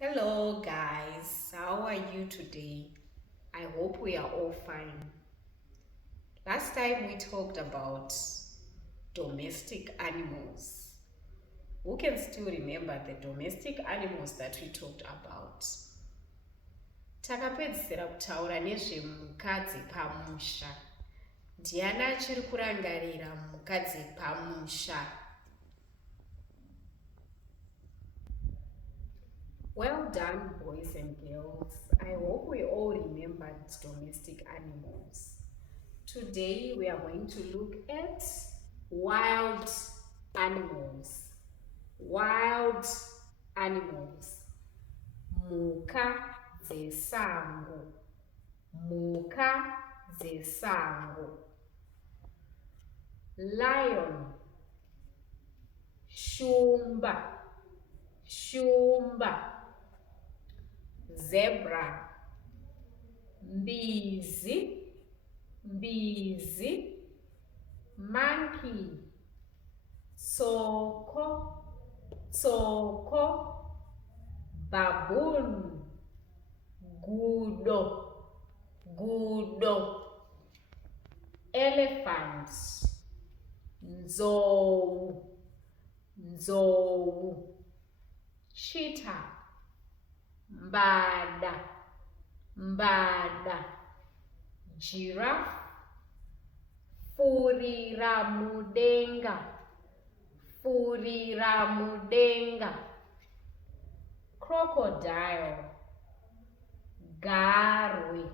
Hello guys, how are you today? I hope we are all fine. Last time we talked about domestic animals. Who can still remember the domestic animals that we talked about? Takapedzisira kutaura nezvemhuka dzepamusha. Ndiani achiri kurangarira mhuka dzepamusha? Well done, boys and girls. I hope we all remembered domestic animals. Today we are going to look at wild animals. Wild animals. Mhuka dzesango. Mhuka dzesango. Lion. Shumba. Shumba. Zebra. Mbizi. Mbizi. Monkey. Tsoko. Tsoko. Baboon. Gudo. Gudo. Elephant. Nzou. Nzou. Cheetah. Mbada. Mbada. Giraffe. Furira mudenga. Furira mudenga. Crocodile. Garwe.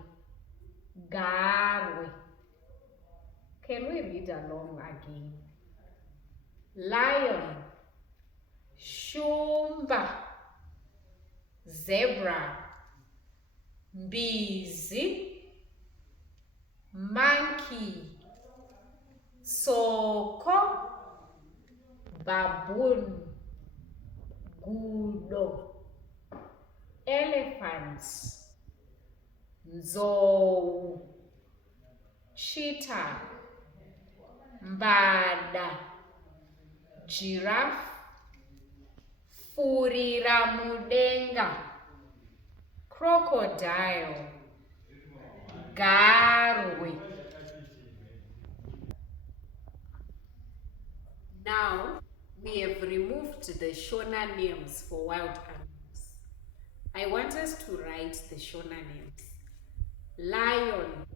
Garwe. Can we read along again? Lion. Shumba. Zebra. Mbizi. Monkey. Soko. Baboon. Gudo. Elephant. Nzou. Cheetah. Mbada. Giraffe. Furira mudenga. Crocodile. Garwe. Now we have removed the Shona names for wild animals. I want us to write the Shona names. Lion.